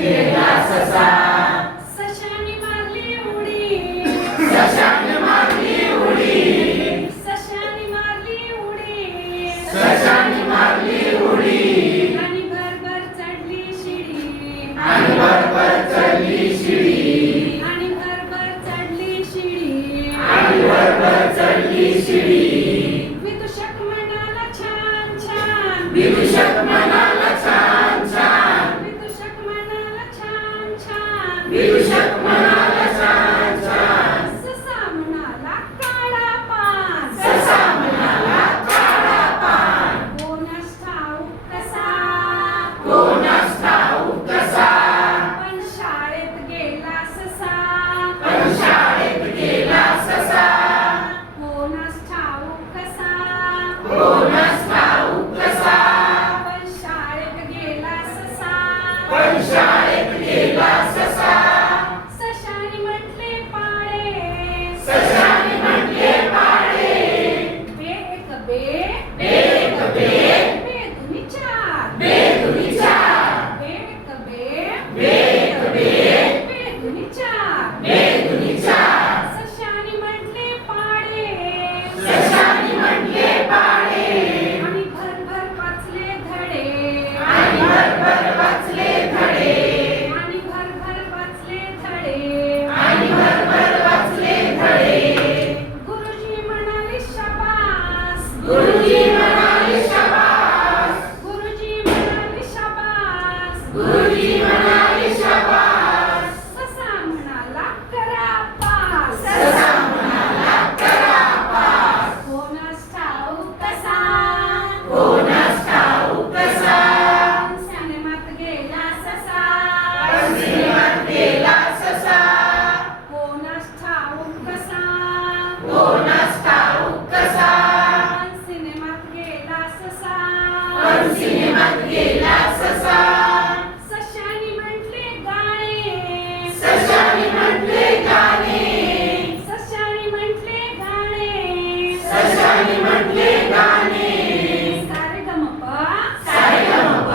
गेला ससा सशाने मारली उडी सशाने मारली उडी सशाने मारली उडी सशाने मारली उडी आणि भरभर चढली शिडी आणि बरोबर चढली शिडी आणि भरभर चढली शिडी आणि बरोबर चढली शिडी विदूषक म्हणाला छान छान विदूषक म्हणाला छान छान विदूषक म्हणाला छान छान विदूषक म्हणाला छान छान ससा म्हणाला काळा पान ससा म्हणाला काळा पान कोणास ठाऊक कसा कोणास ठाऊक कसा पण शाळेत गेला ससा पण शाळेत गेला ससा कोणास ठाऊक कसा कोणास ठाऊक कसा पण शाळेत गेला ससा पण शाळेत गेला ससा सशाने म्हटले पाळे सशाने म्हटले पाडे बे एक बे एक बे बे दुनी चार बे दुनी चार बे एक बे एक बे बे दुनी चार बे दुनी चार सशाने म्हटले पाळे सशाने म्हटले पाडे आणि भरभर वाचले धडे आणि भरभर वाचले धडे आणि भरभर वाचले धडे आणि भरभर वाचले धडे गुरुजी म्हणाले शाबास गुरुजी म्हणाले शाबास गुरुजी म्हणाले शाबास गुरुजी म्हणाले शाबास ससा म्हणाला करा पास ससा म्हणाला करा पास कोणास ठाऊक कसा कोणास ठाऊक कसा सिनेमात गेला ससा पण सिनेमात गेला ससा कोणास ठाऊक कसा कोणास ठाऊक कसा सिनेमात गेला ससा पण सिनेमात गेला ससा सशाने म्हटले गाणे सशाने म्हटले गाणे सशाने म्हटले गाणे सशाने म्हटले गाणे सारेगमप सारेगमप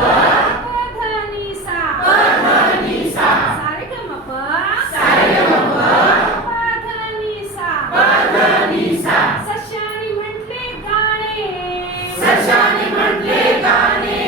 पधनिसा पधनिसा सारेगमप सारेगमप पधनिसा पधनिसा सशाने म्हटले गाणे सशाने म्हटले गाणे